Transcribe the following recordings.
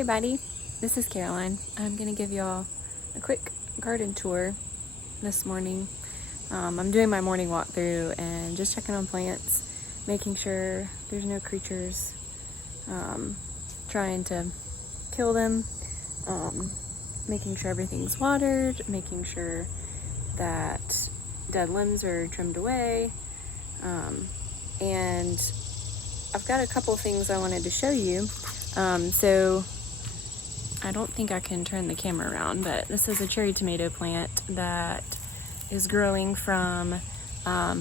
everybody, this is Caroline. I'm gonna give y'all a quick garden tour this morning. I'm doing my morning walk through and just checking on plants, making sure there's no creatures trying to kill them, making sure everything's watered, making sure that dead limbs are trimmed away, and I've got a couple things I wanted to show you. So I don't think I can turn the camera around, but this is a cherry tomato plant that is growing from a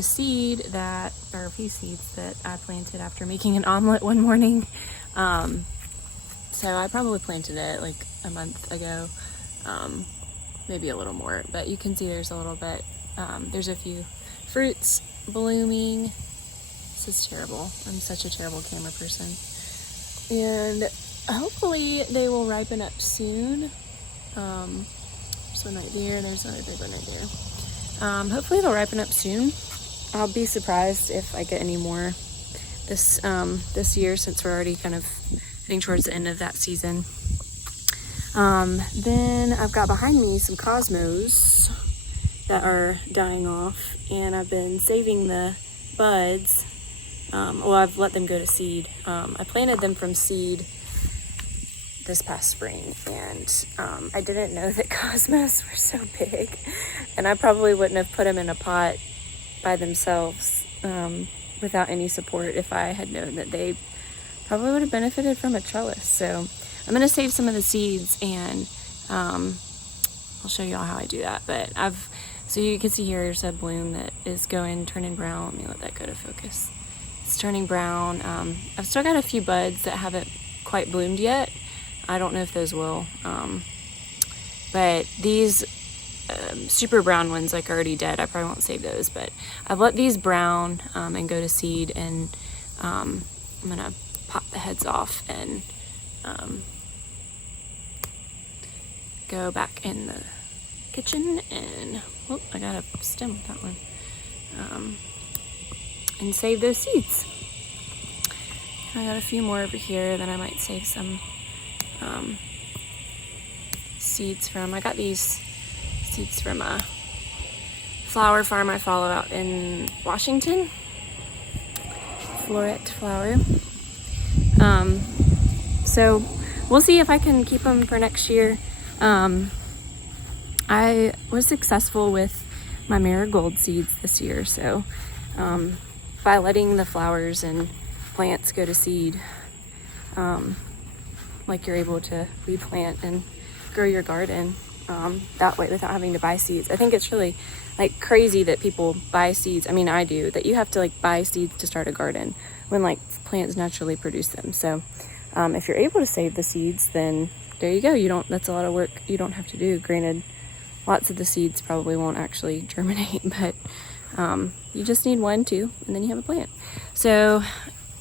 seed that, or a few seeds that I planted after making an omelet one morning. So I probably planted it like a month ago, maybe a little more, but you can see there's a little bit, there's a few fruits blooming. This is terrible. I'm such a terrible camera person. And hopefully they will ripen up soon. There's one right there, and there's another big one right there. Hopefully they'll ripen up soon. I'll be surprised if I get any more this year, since we're already kind of heading towards the end of that season. Then I've got behind me some cosmos that are dying off, and I've been saving the buds. Well, I've let them go to seed. I planted them from seed this past spring, and I didn't know that cosmos were so big, and I probably wouldn't have put them in a pot by themselves without any support if I had known that they probably would have benefited from a trellis. So I'm going to save some of the seeds, and I'll show you all how I do that. But so you can see here, there's a bloom that is turning brown. Let me let that go to focus. It's turning brown. I've still got a few buds that haven't quite bloomed yet. I don't know if those will. But these super brown ones, like, are already dead. I probably won't save those, but I've let these brown and go to seed, and I'm gonna pop the heads off and go back in the kitchen, and I got a stem with that one, and save those seeds. I got a few more over here that I might save some seeds from. I got these seeds from a flower farm I follow out in Washington, Floret Flower. So we'll see if I can keep them for next year. I was successful with my marigold seeds this year, so by letting the flowers and plants go to seed, like, you're able to replant and grow your garden that way without having to buy seeds. I think it's really, like, crazy that people buy seeds. I mean, I do, that you have to, like, buy seeds to start a garden when, like, plants naturally produce them. So if you're able to save the seeds, then there you go. That's a lot of work you don't have to do. Granted, lots of the seeds probably won't actually germinate, but you just need 1, 2, and then you have a plant. So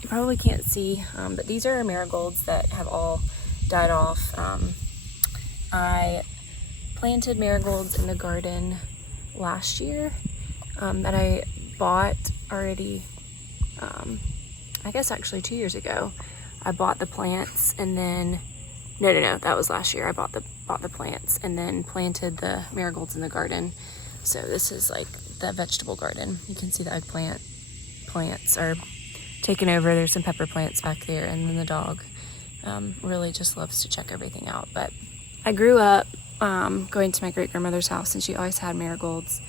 you probably can't see, but these are marigolds that have all died off. I planted marigolds in the garden last year that I bought already, I guess actually 2 years ago. I bought the plants, and then no, that was last year. I bought the plants and then planted the marigolds in the garden. So this is like the vegetable garden. You can see the eggplant plants are taken over. There's some pepper plants back there, and then the dog really just loves to check everything out. But I grew up going to my great-grandmother's house, and she always had marigolds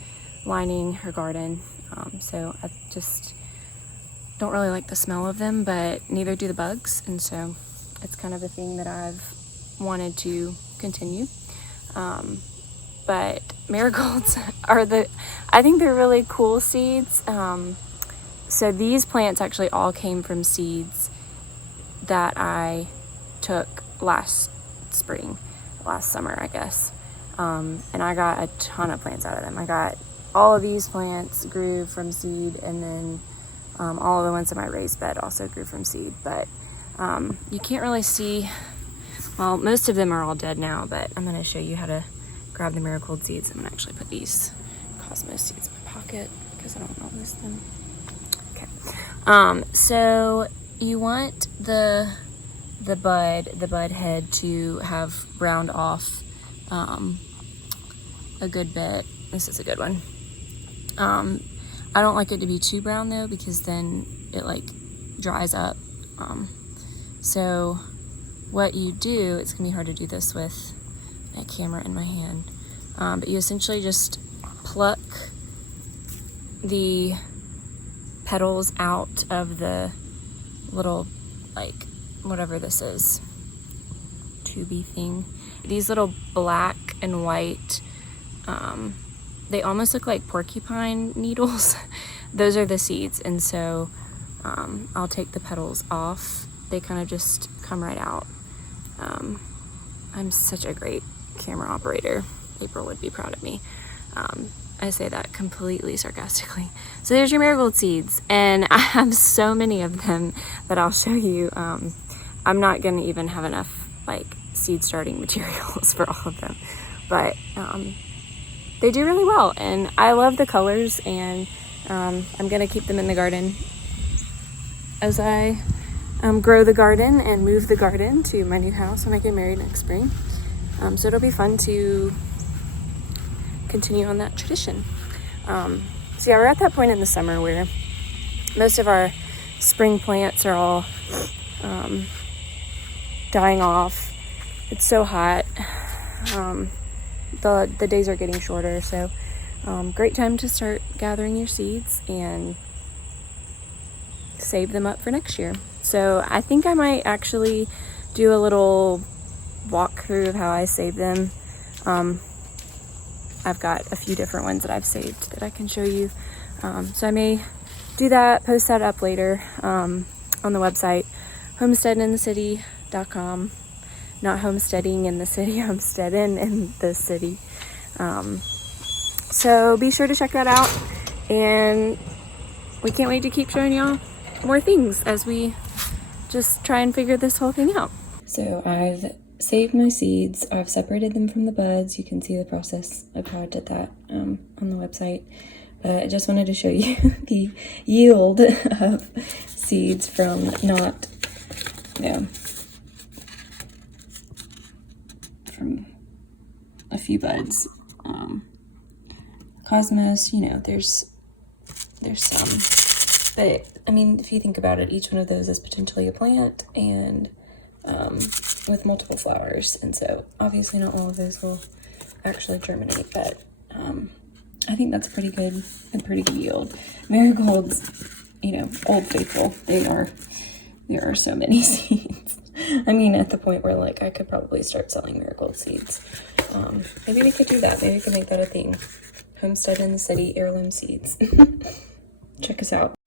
lining her garden. So I just don't really like the smell of them, but neither do the bugs, and so it's kind of a thing that I've wanted to continue. But marigolds I think they're really cool seeds. So these plants actually all came from seeds that I took last summer, I guess. And I got a ton of plants out of them. All of these plants grew from seed, and then all of the ones in my raised bed also grew from seed. But you can't really see, well, most of them are all dead now, but I'm going to show you how to grab the marigold seeds. I'm going to actually put these cosmos seeds in my pocket because I don't want to lose them. Okay. So you want the the bud head to have browned off a good bit. This is a good one. I don't like it to be too brown though, because then it like dries up. So what you do, it's gonna be hard to do this with a camera in my hand, but you essentially just pluck the petals out of the little, like, whatever this is, tubey thing. These little black and white, they almost look like porcupine needles. Those are the seeds, and so I'll take the petals off. They kind of just come right out. I'm such a great camera operator. April would be proud of me. I say that completely sarcastically. So there's your marigold seeds, and I have so many of them that I'll show you. I'm not gonna even have enough like seed starting materials for all of them, but they do really well, and I love the colors, and I'm gonna keep them in the garden as I grow the garden and move the garden to my new house when I get married next spring. So it'll be fun to continue on that tradition. So yeah, we're at that point in the summer where most of our spring plants are all dying off. It's so hot. The days are getting shorter, so great time to start gathering your seeds and save them up for next year. So I think I might actually do a little walkthrough of how I save them. I've got a few different ones that I've saved that I can show you. So I may do that, post that up later on the website, homesteadinthecity.com. Not homesteading in the city, homesteading in the city. So be sure to check that out, and we can't wait to keep showing y'all more things as we just try and figure this whole thing out. So I've saved my seeds. I've separated them from the buds. You can see the process of how I did that on the website. But I just wanted to show you the yield of seeds from from a few buds. Cosmos, there's some, but I mean, if you think about it, each one of those is potentially a plant, and with multiple flowers, and so obviously not all of those will actually germinate, but I think that's a pretty good yield. Marigolds, Old Faithful, there are so many seeds. I mean, at the point where like I could probably start selling marigold seeds. Maybe we could do that. Maybe we could make that a thing. Homestead in the City heirloom seeds. Check us out.